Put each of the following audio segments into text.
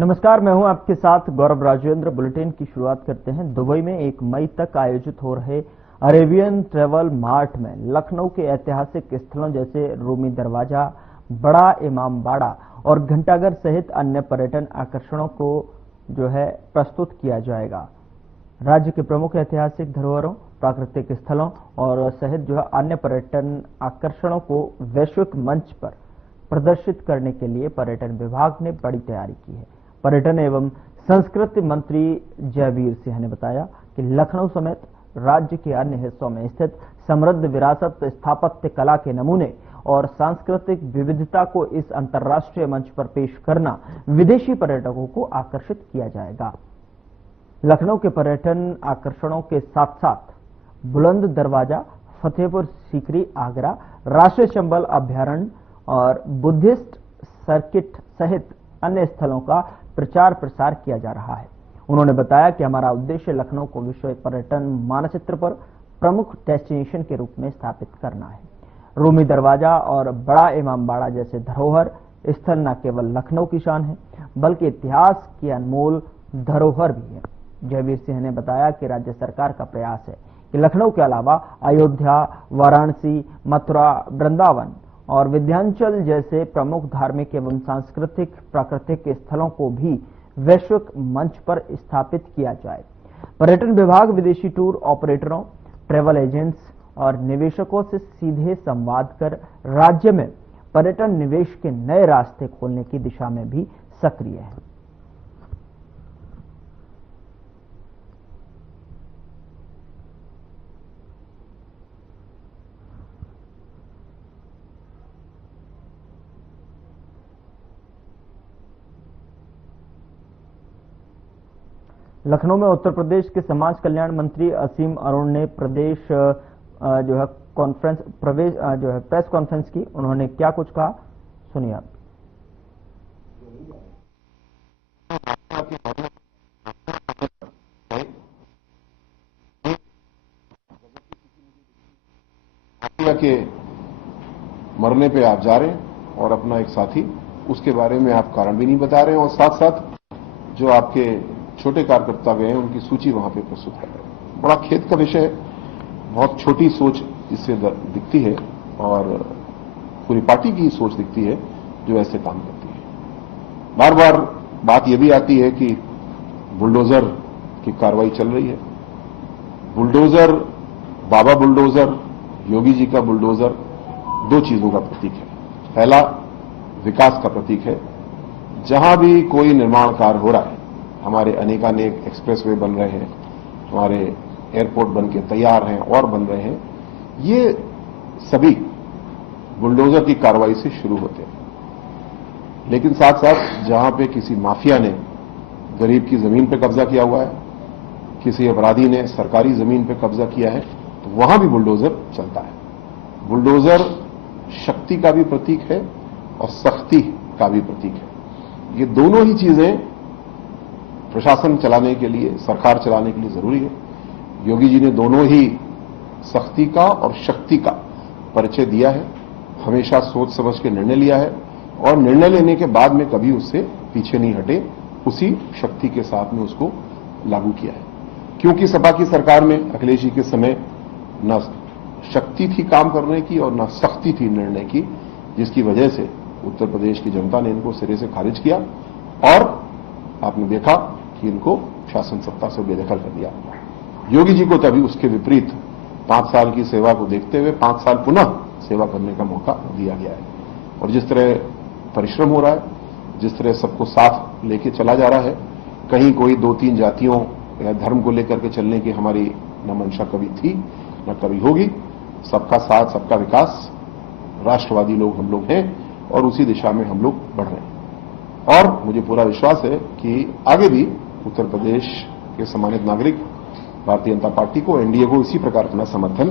नमस्कार, मैं हूं आपके साथ गौरव राजेंद्र। बुलेटिन की शुरुआत करते हैं। दुबई में 1 मई तक आयोजित हो रहे अरेबियन ट्रेवल मार्ट में लखनऊ के ऐतिहासिक स्थलों जैसे रूमी दरवाजा, बड़ा इमाम बाड़ा और घंटाघर सहित अन्य पर्यटन आकर्षणों को प्रस्तुत किया जाएगा। राज्य के प्रमुख ऐतिहासिक धरोहरों, प्राकृतिक स्थलों और सहित अन्य पर्यटन आकर्षणों को वैश्विक मंच पर प्रदर्शित करने के लिए पर्यटन विभाग ने बड़ी तैयारी की है। पर्यटन एवं संस्कृति मंत्री जयवीर सिंह ने बताया कि लखनऊ समेत राज्य के अन्य हिस्सों में स्थित समृद्ध विरासत, स्थापत्य कला के नमूने और सांस्कृतिक विविधता को इस अंतर्राष्ट्रीय मंच पर पेश करना विदेशी पर्यटकों को आकर्षित किया जाएगा। लखनऊ के पर्यटन आकर्षणों के साथ साथ बुलंद दरवाजा, फतेहपुर सीकरी आगरा, राष्ट्रीय चंबल अभ्यारण्य और बुद्धिस्ट सर्किट सहित अन्य स्थलों का प्रचार प्रसार किया जा रहा है। उन्होंने बताया कि हमारा उद्देश्य लखनऊ को विश्व पर्यटन मानचित्र पर प्रमुख डेस्टिनेशन के रूप में स्थापित करना है। रूमी दरवाजा और बड़ा इमाम बाड़ा जैसे धरोहर स्थल न केवल लखनऊ की शान है बल्कि इतिहास की अनमोल धरोहर भी है। जयवीर सिंह ने बताया कि राज्य सरकार का प्रयास है कि लखनऊ के अलावा अयोध्या, वाराणसी, मथुरा, वृंदावन और विंध्याचल जैसे प्रमुख धार्मिक एवं सांस्कृतिक प्राकृतिक स्थलों को भी वैश्विक मंच पर स्थापित किया जाए। पर्यटन विभाग विदेशी टूर ऑपरेटरों, ट्रैवल एजेंट्स और निवेशकों से सीधे संवाद कर राज्य में पर्यटन निवेश के नए रास्ते खोलने की दिशा में भी सक्रिय है। लखनऊ में उत्तर प्रदेश के समाज कल्याण मंत्री असीम अरुण ने प्रदेश प्रेस कॉन्फ्रेंस की। उन्होंने क्या कुछ कहा, सुनिए आप। के मरने पे आप जा रहे हैं और अपना एक साथी, उसके बारे में आप कारण भी नहीं बता रहे हैं और साथ साथ जो आपके छोटे कार्यकर्ता गए हैं उनकी सूची वहां पे प्रस्तुत कर रहे हैं। बड़ा खेद का विषय है। बहुत छोटी सोच इससे दिखती है और पूरी पार्टी की सोच दिखती है जो ऐसे काम करती है। बार बार बात यह भी आती है कि बुलडोजर की कार्रवाई चल रही है। बुलडोजर, बाबा बुलडोजर, योगी जी का बुलडोजर दो चीजों का प्रतीक है। पहला विकास का प्रतीक है। जहां भी कोई निर्माण कार्य हो रहा है, हमारे अनेकानेक एक्सप्रेसवे बन रहे हैं, हमारे एयरपोर्ट बन के तैयार हैं और बन रहे हैं, ये सभी बुलडोजर की कार्रवाई से शुरू होते हैं। लेकिन साथ साथ जहां पे किसी माफिया ने गरीब की जमीन पे कब्जा किया हुआ है, किसी अपराधी ने सरकारी जमीन पे कब्जा किया है, तो वहां भी बुलडोजर चलता है। बुलडोजर शक्ति का भी प्रतीक है और सख्ती का भी प्रतीक है। ये दोनों ही चीजें प्रशासन चलाने के लिए, सरकार चलाने के लिए जरूरी है। योगी जी ने दोनों ही सख्ती का और शक्ति का परिचय दिया है। हमेशा सोच समझ के निर्णय लिया है और निर्णय लेने के बाद में कभी उससे पीछे नहीं हटे, उसी शक्ति के साथ में उसको लागू किया है। क्योंकि सपा की सरकार में अखिलेश जी के समय न शक्ति थी काम करने की और न सख्ती थी निर्णय की, जिसकी वजह से उत्तर प्रदेश की जनता ने इनको सिरे से खारिज किया और आपने देखा कि इनको शासन सत्ता से बेदखल कर दिया। योगी जी को तभी उसके विपरीत 5 साल की सेवा को देखते हुए 5 साल पुनः सेवा करने का मौका दिया गया है। और जिस तरह परिश्रम हो रहा है, जिस तरह सबको साथ लेके चला जा रहा है, कहीं कोई 2-3 जातियों या धर्म को लेकर के चलने की हमारी न मंशा कभी थी न कभी होगी। सबका साथ, सबका विकास, राष्ट्रवादी लोग हम लोग हैं और उसी दिशा में हम लोग बढ़ रहे हैं। और मुझे पूरा विश्वास है कि आगे भी उत्तर प्रदेश के सम्मानित नागरिक भारतीय जनता पार्टी को, एनडीए को इसी प्रकार अपना समर्थन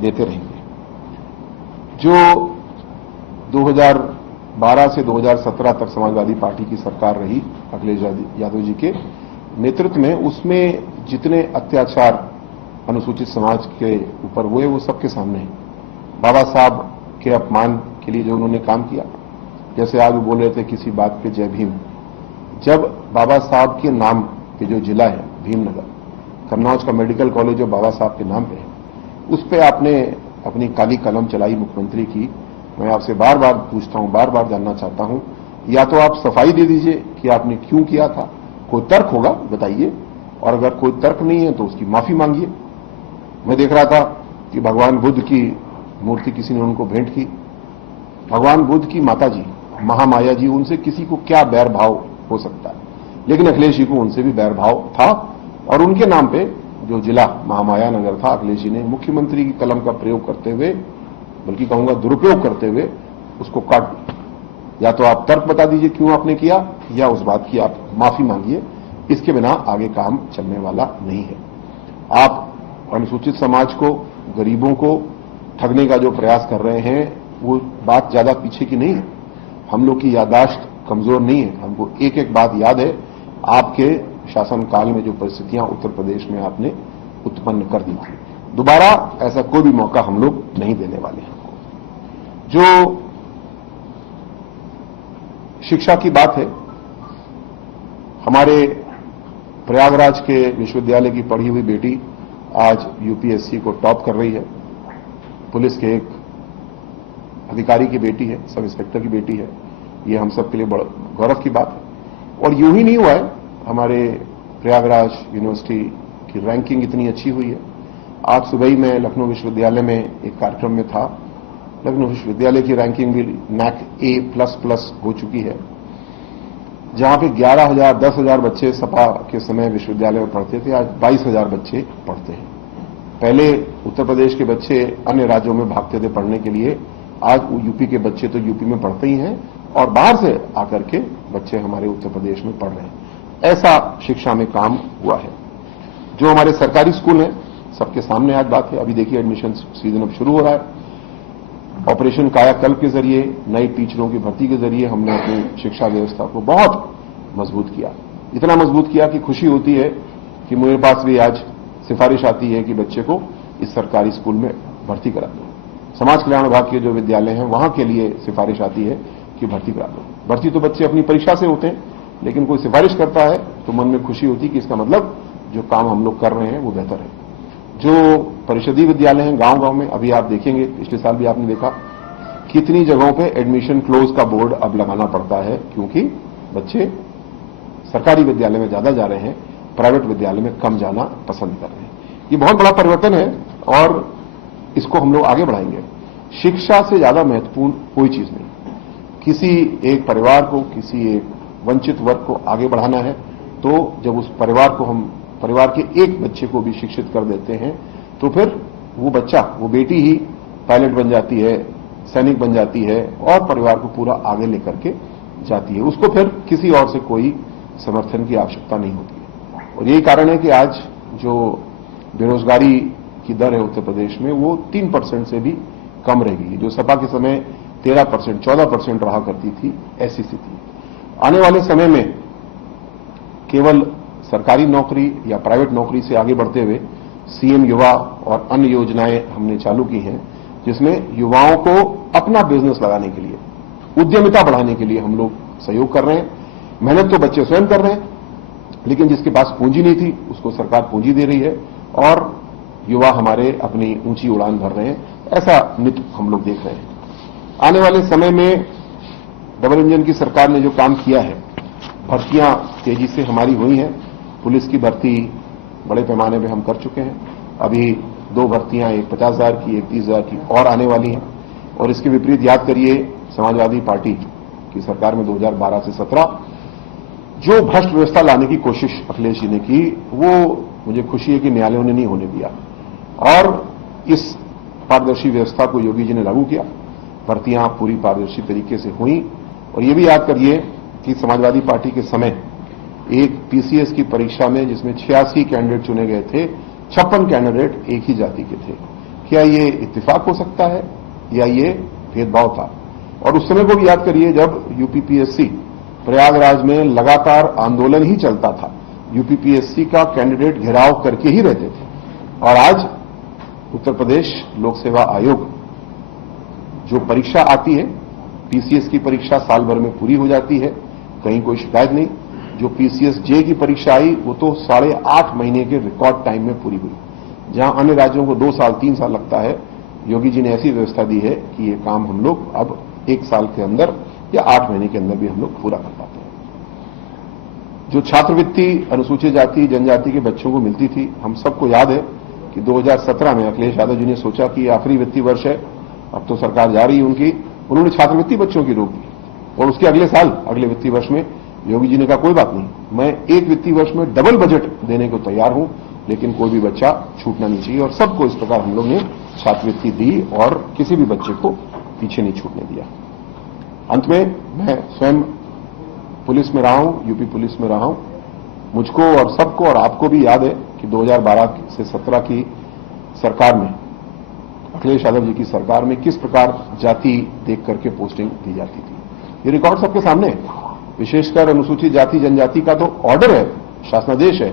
देते रहेंगे। जो 2012 से 2017 तक समाजवादी पार्टी की सरकार रही अखिलेश यादव जी के नेतृत्व में, उसमें जितने अत्याचार अनुसूचित समाज के ऊपर हुए वो सबके सामने है। बाबा साहब के अपमान के लिए जो उन्होंने काम किया, जैसे आज वो बोल रहे थे किसी बात पे जय भीम, जब बाबा साहब के नाम के जो जिला है भीमनगर, कन्नौज का मेडिकल कॉलेज जो बाबा साहब के नाम पे है, उस पे आपने अपनी काली कलम चलाई मुख्यमंत्री की। मैं आपसे बार बार पूछता हूं, बार बार जानना चाहता हूं, या तो आप सफाई दे दीजिए कि आपने क्यों किया था, कोई तर्क होगा बताइए, और अगर कोई तर्क नहीं है तो उसकी माफी मांगिए। मैं देख रहा था कि भगवान बुद्ध की मूर्ति किसी ने उनको भेंट की। भगवान बुद्ध की माता जी महामाया जी, उनसे किसी को क्या बैर भाव हो सकता है, लेकिन अखिलेश जी को उनसे भी बैर भाव था, और उनके नाम पे जो जिला महामाया नगर था, अखिलेश जी ने मुख्यमंत्री की कलम का प्रयोग करते हुए, बल्कि कहूंगा दुरुपयोग करते हुए, उसको काट दिया। या तो आप तर्क बता दीजिए क्यों आपने किया, या उस बात की आप माफी मांगिए। इसके बिना आगे काम चलने वाला नहीं है। आप अनुसूचित समाज को, गरीबों को ठगने का जो प्रयास कर रहे हैं, वो बात ज्यादा पीछे की नहीं है। हम लोग की याददाश्त कमजोर नहीं है, हमको एक एक बात याद है। आपके शासनकाल में जो परिस्थितियां उत्तर प्रदेश में आपने उत्पन्न कर दी थी, दोबारा ऐसा कोई भी मौका हम लोग नहीं देने वाले हैं। जो शिक्षा की बात है, हमारे प्रयागराज के विश्वविद्यालय की पढ़ी हुई बेटी आज यूपीएससी को टॉप कर रही है। पुलिस के एक अधिकारी की बेटी है, सब इंस्पेक्टर की बेटी है। ये हम सब के लिए बड़ा गौरव की बात है। और यूं ही नहीं हुआ है, हमारे प्रयागराज यूनिवर्सिटी की रैंकिंग इतनी अच्छी हुई है। आज सुबह ही मैं लखनऊ विश्वविद्यालय में एक कार्यक्रम में था। लखनऊ विश्वविद्यालय की रैंकिंग भी NAC A++ हो चुकी है। जहां पे 11,000 10,000 बच्चे सपा के समय विश्वविद्यालय में पढ़ते थे, आज 22,000 बच्चे पढ़ते हैं। पहले उत्तर प्रदेश के बच्चे अन्य राज्यों में भागते थे पढ़ने के लिए, आज यूपी के बच्चे तो यूपी में पढ़ते ही हैं, और बाहर से आकर के बच्चे हमारे उत्तर प्रदेश में पढ़ रहे हैं। ऐसा शिक्षा में काम हुआ है। जो हमारे सरकारी स्कूल हैं, सबके सामने आज बात है। अभी देखिए एडमिशन सीजन अब शुरू हो रहा है। ऑपरेशन कायाकल्प के जरिए, नई टीचरों की भर्ती के जरिए हमने अपनी शिक्षा व्यवस्था को बहुत मजबूत किया। इतना मजबूत किया कि खुशी होती है कि मेरे पास भी आज सिफारिश आती है कि बच्चे को इस सरकारी स्कूल में भर्ती करा दो। समाज कल्याण विभाग के जो विद्यालय हैं, वहां के लिए सिफारिश आती है कि भर्ती करा दो। भर्ती तो बच्चे अपनी परीक्षा से होते हैं, लेकिन कोई सिफारिश करता है तो मन में खुशी होती है कि इसका मतलब जो काम हम लोग कर रहे हैं वो बेहतर है। जो परिषदीय विद्यालय हैं गांव-गांव में, अभी आप देखेंगे, पिछले साल भी आपने देखा, कितनी जगहों पे एडमिशन क्लोज का बोर्ड अब लगाना पड़ता है, क्योंकि बच्चे सरकारी विद्यालय में ज्यादा जा रहे हैं, प्राइवेट विद्यालय में कम जाना पसंद कर रहे हैं। ये बहुत बड़ा परिवर्तन है और इसको हम लोग आगे बढ़ाएंगे। शिक्षा से ज्यादा महत्वपूर्ण कोई चीज नहीं। किसी एक परिवार को, किसी एक वंचित वर्ग को आगे बढ़ाना है, तो जब उस परिवार को हम, परिवार के एक बच्चे को भी शिक्षित कर देते हैं, तो फिर वो बच्चा, वो बेटी ही पायलट बन जाती है, सैनिक बन जाती है, और परिवार को पूरा आगे लेकर के जाती है। उसको फिर किसी और से कोई समर्थन की आवश्यकता नहीं होती है। और यही कारण है कि आज जो बेरोजगारी की दर है उत्तर प्रदेश में, वो 3% से भी कम रह गई। जो सपा के समय 13%, 14% रहा करती थी, ऐसी स्थिति। आने वाले समय में केवल सरकारी नौकरी या प्राइवेट नौकरी से आगे बढ़ते हुए सीएम युवा और अन्य योजनाएं हमने चालू की हैं, जिसमें युवाओं को अपना बिजनेस लगाने के लिए, उद्यमिता बढ़ाने के लिए हम लोग सहयोग कर रहे हैं। मेहनत तो बच्चे स्वयं कर रहे हैं, लेकिन जिसके पास पूंजी नहीं थी उसको सरकार पूंजी दे रही है, और युवा हमारे अपनी ऊंची उड़ान भर रहे हैं। ऐसा नित्य हम लोग देख रहे हैं। आने वाले समय में डबल इंजन की सरकार ने जो काम किया है, भर्तियां तेजी से हमारी हुई हैं। पुलिस की भर्ती बड़े पैमाने पर हम कर चुके हैं। अभी 2 भर्तियां, एक 50,000 की, एक 30,000 की और आने वाली हैं। और इसके विपरीत याद करिए, समाजवादी पार्टी की सरकार में 2012 से 17 जो भ्रष्ट व्यवस्था लाने की कोशिश अखिलेश जी ने की, वो मुझे खुशी है कि न्यायालयों ने नहीं होने दिया, और इस पारदर्शी व्यवस्था को योगी जी ने लागू किया। भर्तियां पूरी पारदर्शी तरीके से हुई। और ये भी याद करिए कि समाजवादी पार्टी के समय एक पीसीएस की परीक्षा में, जिसमें 86 कैंडिडेट चुने गए थे, 56 कैंडिडेट एक ही जाति के थे। क्या ये इत्तेफाक हो सकता है या ये भेदभाव था? और उस समय को भी याद करिए जब यूपीपीएससी प्रयागराज में लगातार आंदोलन ही चलता था, यूपीपीएससी का कैंडिडेट घेराव करके ही रहते थे। और आज उत्तर प्रदेश लोक सेवा आयोग जो परीक्षा आती है, पीसीएस की परीक्षा साल भर में पूरी हो जाती है, कहीं कोई शिकायत नहीं। जो पीसीएस जे की परीक्षा आई वो तो 8.5 महीने के रिकॉर्ड टाइम में पूरी हुई। जहां अन्य राज्यों को 2 साल 3 साल लगता है, योगी जी ने ऐसी व्यवस्था दी है कि ये काम हम लोग अब 1 साल के अंदर या 8 महीने के अंदर भी हम लोग पूरा कर पाते हैं। जो छात्रवृत्ति अनुसूचित जाति जनजाति के बच्चों को मिलती थी, हम सबको याद है कि 2017 में अखिलेश यादव जी ने सोचा कि आखिरी वित्तीय वर्ष है, अब तो सरकार जा रही है उनकी, उन्होंने छात्रवृत्ति बच्चों की रोक दी और उसके अगले साल अगले वित्तीय वर्ष में योगी जी ने कहा कोई बात नहीं, मैं एक वित्तीय वर्ष में डबल बजट देने को तैयार हूं, लेकिन कोई भी बच्चा छूटना नहीं चाहिए। और सबको इस प्रकार हम लोग ने छात्रवृत्ति दी और किसी भी बच्चे को पीछे नहीं छूटने दिया। अंत में मैं स्वयं पुलिस में रहा हूं, यूपी पुलिस में रहा हूं। मुझको और सबको और आपको भी याद है कि 2012 से 17 की सरकार में, अखिलेश यादव जी की सरकार में किस प्रकार जाति देख करके पोस्टिंग दी जाती थी। ये रिकॉर्ड सबके सामने है। विशेषकर अनुसूचित जाति जनजाति का तो ऑर्डर है, शासनादेश है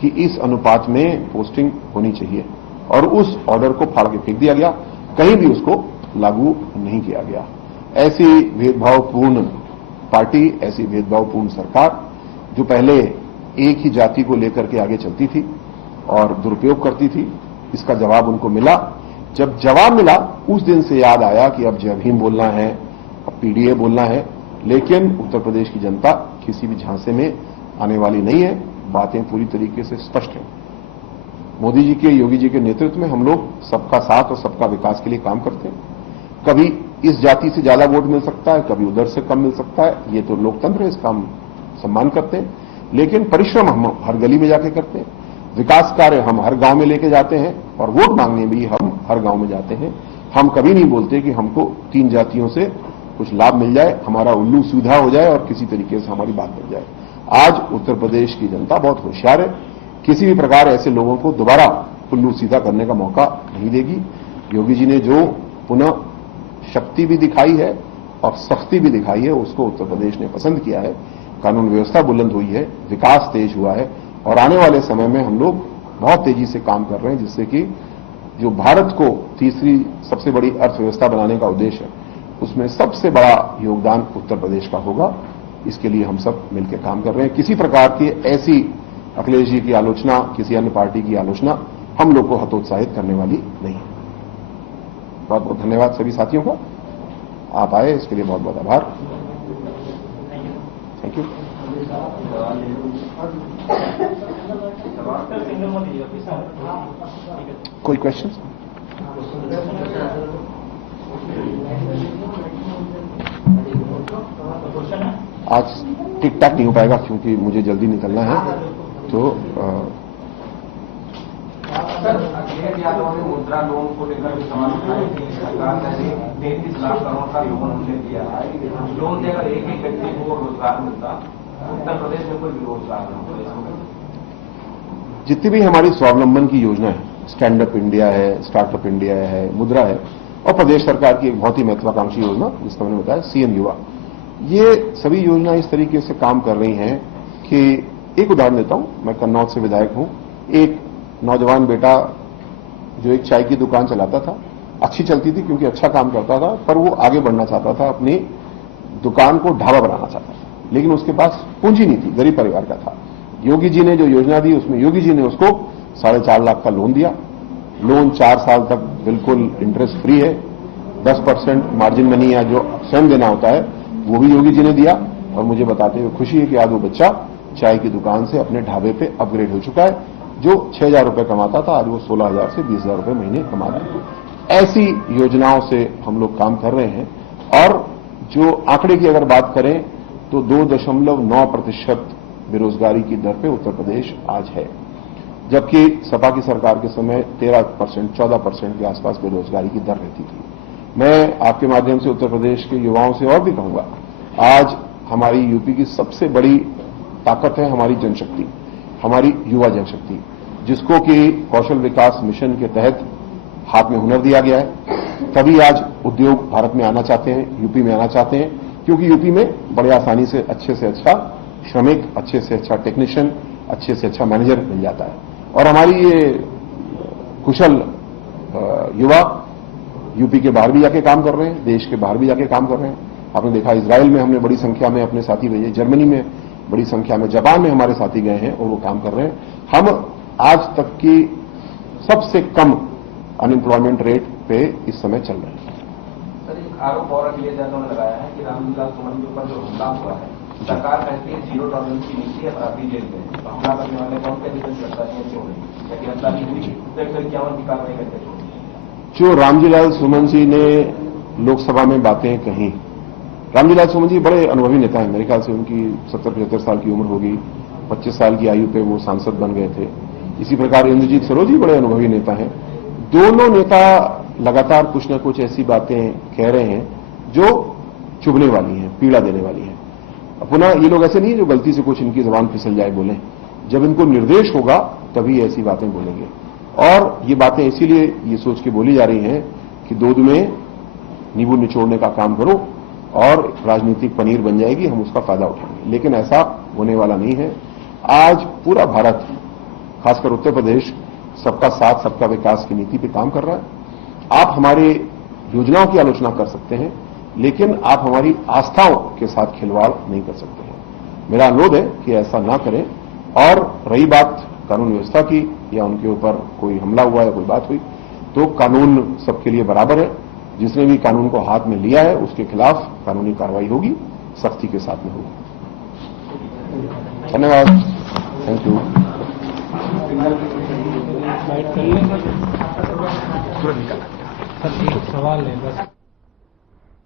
कि इस अनुपात में पोस्टिंग होनी चाहिए और उस ऑर्डर को फाड़ के फेंक दिया गया, कहीं भी उसको लागू नहीं किया गया। ऐसी भेदभावपूर्ण पार्टी, ऐसी भेदभावपूर्ण सरकार जो पहले एक ही जाति को लेकर के आगे चलती थी और दुरुपयोग करती थी, इसका जवाब उनको मिला। जब जवाब मिला उस दिन से याद आया कि अब जय भीम बोलना है, अब पीडीए बोलना है, लेकिन उत्तर प्रदेश की जनता किसी भी झांसे में आने वाली नहीं है। बातें पूरी तरीके से स्पष्ट हैं। मोदी जी के, योगी जी के नेतृत्व में हम लोग सबका साथ और सबका विकास के लिए काम करते हैं। कभी इस जाति से ज्यादा वोट मिल सकता है, कभी उधर से कम मिल सकता है, ये तो लोकतंत्र है, इसका हम सम्मान करते हैं। लेकिन परिश्रम हम हर गली में जाके करते हैं, विकास कार्य हम हर गांव में लेके जाते हैं और वोट मांगने भी हम हर गांव में जाते हैं। हम कभी नहीं बोलते कि हमको 3 जातियों से कुछ लाभ मिल जाए, हमारा उल्लू सीधा हो जाए और किसी तरीके से हमारी बात बन जाए। आज उत्तर प्रदेश की जनता बहुत होशियार है, किसी भी प्रकार ऐसे लोगों को दोबारा उल्लू सीधा करने का मौका नहीं देगी। योगी जी ने जो पुनः शक्ति भी दिखाई है और सख्ती भी दिखाई है, उसको उत्तर प्रदेश ने पसंद किया है। कानून व्यवस्था बुलंद हुई है, विकास तेज हुआ है और आने वाले समय में हम लोग बहुत तेजी से काम कर रहे हैं, जिससे कि जो भारत को तीसरी सबसे बड़ी अर्थव्यवस्था बनाने का उद्देश्य है, उसमें सबसे बड़ा योगदान उत्तर प्रदेश का होगा। इसके लिए हम सब मिलकर काम कर रहे हैं। किसी प्रकार की ऐसी अखिलेश जी की आलोचना, किसी अन्य पार्टी की आलोचना हम लोग को हतोत्साहित करने वाली नहीं है। बहुत बहुत धन्यवाद सभी साथियों का, आप आए इसके लिए बहुत बहुत आभार। Thank you. कोई क्वेश्चन? आज टिक टाक नहीं हो पाएगा क्योंकि मुझे जल्दी निकलना है। तो अखिलेश यादव ने मुद्रा लोन को लेकर भी सवाल उठाए कि सरकार ने 33 लाख करोड़ का लोन हमने दिया है, लोन देकर एक ही व्यक्ति को रोजगार मिलता, उत्तर प्रदेश में कोई रोजगार नहीं। जितनी भी हमारी स्वावलंबन की योजना है, स्टैंड अप इंडिया है, स्टार्टअप इंडिया है, मुद्रा है और प्रदेश सरकार की एक बहुत ही महत्वाकांक्षी योजना जिसका मैंने बताया सीएम युवा, ये सभी योजना इस तरीके से काम कर रही हैं कि एक उदाहरण देता हूं। मैं कन्नौज से विधायक हूं। एक नौजवान बेटा जो एक चाय की दुकान चलाता था, अच्छी चलती थी क्योंकि अच्छा काम करता था, पर वो आगे बढ़ना चाहता था, अपनी दुकान को ढाबा बनाना चाहता था, लेकिन उसके पास पूंजी नहीं थी, गरीब परिवार का था। योगी जी ने जो योजना दी उसमें योगी जी ने उसको 4.5 लाख का लोन दिया। लोन 4 साल तक बिल्कुल इंटरेस्ट फ्री है, 10% मार्जिन मनी या जो स्वयं देना होता है वो भी योगी जी ने दिया। और मुझे बताते हुए खुशी है कि आज वो बच्चा चाय की दुकान से अपने ढाबे पे अपग्रेड हो चुका है। जो 6,000 रुपए कमाता था आज वो 16,000 से 20,000 रुपए महीने कमा रहा है। ऐसी योजनाओं से हम लोग काम कर रहे हैं। और जो आंकड़े की अगर बात करें तो 2.9% बेरोजगारी की दर पे उत्तर प्रदेश आज है, जबकि सपा की सरकार के समय 13%, 14% के आसपास बेरोजगारी की दर रहती थी। मैं आपके माध्यम से उत्तर प्रदेश के युवाओं से और भी कहूंगा, आज हमारी यूपी की सबसे बड़ी ताकत है हमारी जनशक्ति, हमारी युवा जनशक्ति, जिसको कि कौशल विकास मिशन के तहत हाथ में हुनर दिया गया है। तभी आज उद्योग भारत में आना चाहते हैं, यूपी में आना चाहते हैं, क्योंकि यूपी में बड़े आसानी से अच्छा श्रमिक, अच्छे से अच्छा टेक्नीशियन, अच्छे से अच्छा मैनेजर मिल जाता है। और हमारी ये कुशल युवा यूपी के बाहर भी जाके काम कर रहे हैं, देश के बाहर भी जाके काम कर रहे हैं। आपने देखा इजराइल में हमने बड़ी संख्या में अपने साथी भेजे, जर्मनी में बड़ी संख्या में जापान में हमारे साथी गए हैं और वो काम कर रहे हैं। हम आज तक की सबसे कम अनएम्प्लॉयमेंट रेट पे इस समय चल रहे हैं। सर, एक आरोप और अखिलेश यादव ने लगाया है कि रामविलास सुमन के ऊपर जो हमला हुआ है, सरकार कहती है 0 टॉलरेंस की नीति है, अपराधी जेल में। तो हमला करने वाले कौन से डिफेंस करता है क्यों नहीं, क्योंकि हत्या की हुई 151 की कार्रवाई करके छोड़ी। जो रामविलास सुमन जी ने लोकसभा में बातें कही, रामविलास सुमन जी बड़े अनुभवी नेता हैं। मेरे ख्याल से उनकी 70-75 साल की उम्र होगी। 25 साल की आयु पे वो सांसद बन गए थे। इसी प्रकार इंद्रजीत सरोज जी बड़े अनुभवी नेता हैं। दोनों नेता लगातार कुछ न कुछ ऐसी बातें कह रहे हैं जो चुभने वाली हैं, पीड़ा देने वाली हैं। पुनः ये लोग ऐसे नहीं है जो गलती से कुछ इनकी जबान फिसल जाए बोले। जब इनको निर्देश होगा तभी ऐसी बातें बोलेंगे। और ये बातें इसीलिए ये सोच के बोली जा रही हैं कि दूध में नींबू निचोड़ने का काम करो और राजनीतिक पनीर बन जाएगी, हम उसका फायदा उठाएंगे। लेकिन ऐसा होने वाला नहीं है। आज पूरा भारत, खासकर उत्तर प्रदेश, सबका साथ सबका विकास की नीति पे काम कर रहा है। आप हमारे योजनाओं की आलोचना कर सकते हैं, लेकिन आप हमारी आस्थाओं के साथ खिलवाड़ नहीं कर सकते हैं। मेरा अनुरोध है कि ऐसा ना करें। और रही बात कानून व्यवस्था की या उनके ऊपर कोई हमला हुआ या कोई बात हुई, तो कानून सबके लिए बराबर है। जिसने भी कानून को हाथ में लिया है उसके खिलाफ कानूनी कार्रवाई होगी, सख्ती के साथ में होगी। धन्यवाद। Thank you. सवाल है बस।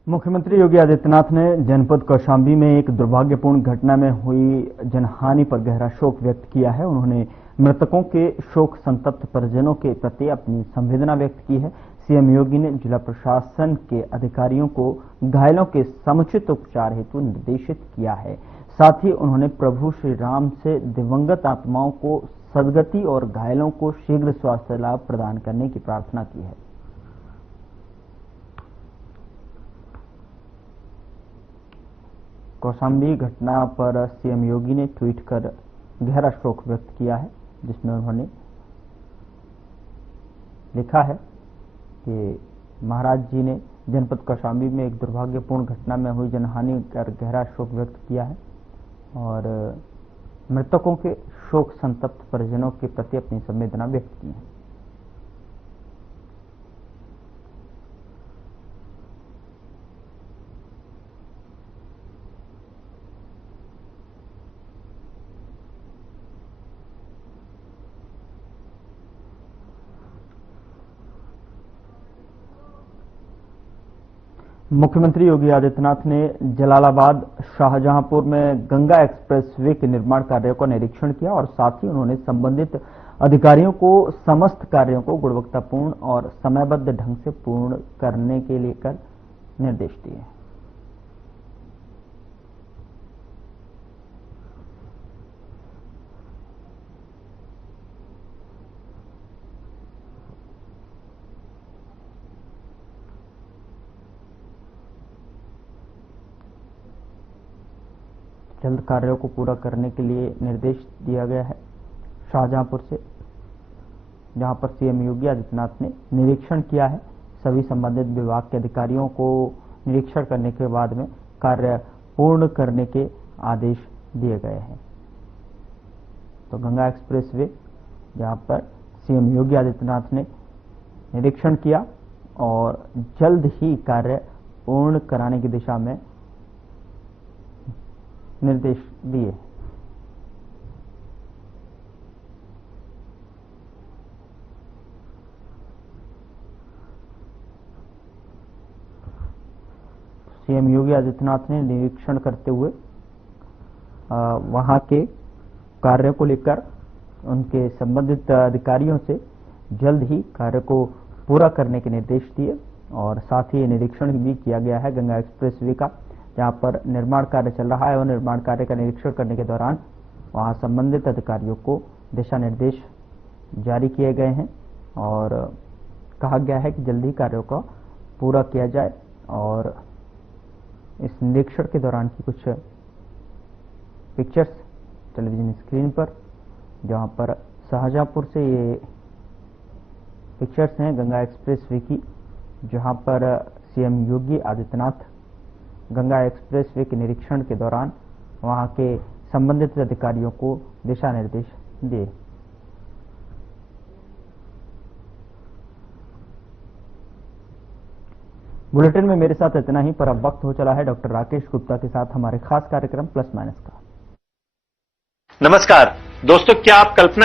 मुख्यमंत्री योगी आदित्यनाथ ने जनपद कौशाम्बी में एक दुर्भाग्यपूर्ण घटना में हुई जनहानि पर गहरा शोक व्यक्त किया है। उन्होंने मृतकों के शोक संतप्त परिजनों के प्रति अपनी संवेदना व्यक्त की है। सीएम योगी ने जिला प्रशासन के अधिकारियों को घायलों के समुचित उपचार हेतु निर्देशित किया है। साथ ही उन्होंने प्रभु श्री राम से दिवंगत आत्माओं को सद्गति और घायलों को शीघ्र स्वास्थ्य लाभ प्रदान करने की प्रार्थना की है। कौशाम्बी घटना पर सीएम योगी ने ट्वीट कर गहरा शोक व्यक्त किया है, जिसमें उन्होंने लिखा है कि महाराज जी ने जनपद कौशाम्बी में एक दुर्भाग्यपूर्ण घटना में हुई जनहानि कर गहरा शोक व्यक्त किया है और मृतकों के शोक संतप्त परिजनों के प्रति अपनी संवेदना व्यक्त की है। मुख्यमंत्री योगी आदित्यनाथ ने जलालाबाद शाहजहांपुर में गंगा एक्सप्रेसवे के निर्माण कार्यों का निरीक्षण किया और साथ ही उन्होंने संबंधित अधिकारियों को समस्त कार्यों को गुणवत्तापूर्ण और समयबद्ध ढंग से पूर्ण करने के लेकर निर्देश दिए। जल्द कार्यों को पूरा करने के लिए निर्देश दिया गया है। शाहजहांपुर से, जहां पर सीएम योगी आदित्यनाथ ने निरीक्षण किया है, सभी संबंधित विभाग के अधिकारियों को निरीक्षण करने के बाद में कार्य पूर्ण करने के आदेश दिए गए हैं। तो गंगा एक्सप्रेसवे, जहां पर सीएम योगी आदित्यनाथ ने निरीक्षण किया और जल्द ही कार्य पूर्ण कराने की दिशा में निर्देश दिए। सीएम योगी आदित्यनाथ ने निरीक्षण करते हुए वहां के कार्य को लेकर उनके संबंधित अधिकारियों से जल्द ही कार्य को पूरा करने के निर्देश दिए और साथ ही निरीक्षण भी किया गया है गंगा एक्सप्रेसवे का, जहां पर निर्माण कार्य चल रहा है और निर्माण कार्य का निरीक्षण करने के दौरान वहां संबंधित अधिकारियों को दिशा निर्देश जारी किए गए हैं और कहा गया है कि जल्दी कार्यों का पूरा किया जाए। और इस निरीक्षण के दौरान की कुछ पिक्चर्स टेलीविजन स्क्रीन पर, जहां पर शाहजहांपुर से ये पिक्चर्स हैं गंगा एक्सप्रेसवे की, जहां पर सीएम योगी आदित्यनाथ गंगा एक्सप्रेसवे के निरीक्षण के दौरान वहां के संबंधित अधिकारियों को दिशा निर्देश दिए। बुलेटिन में मेरे साथ इतना ही, पर अब वक्त हो चला है डॉक्टर राकेश गुप्ता के साथ हमारे खास कार्यक्रम प्लस माइनस का। नमस्कार दोस्तों, क्या आप कल्पना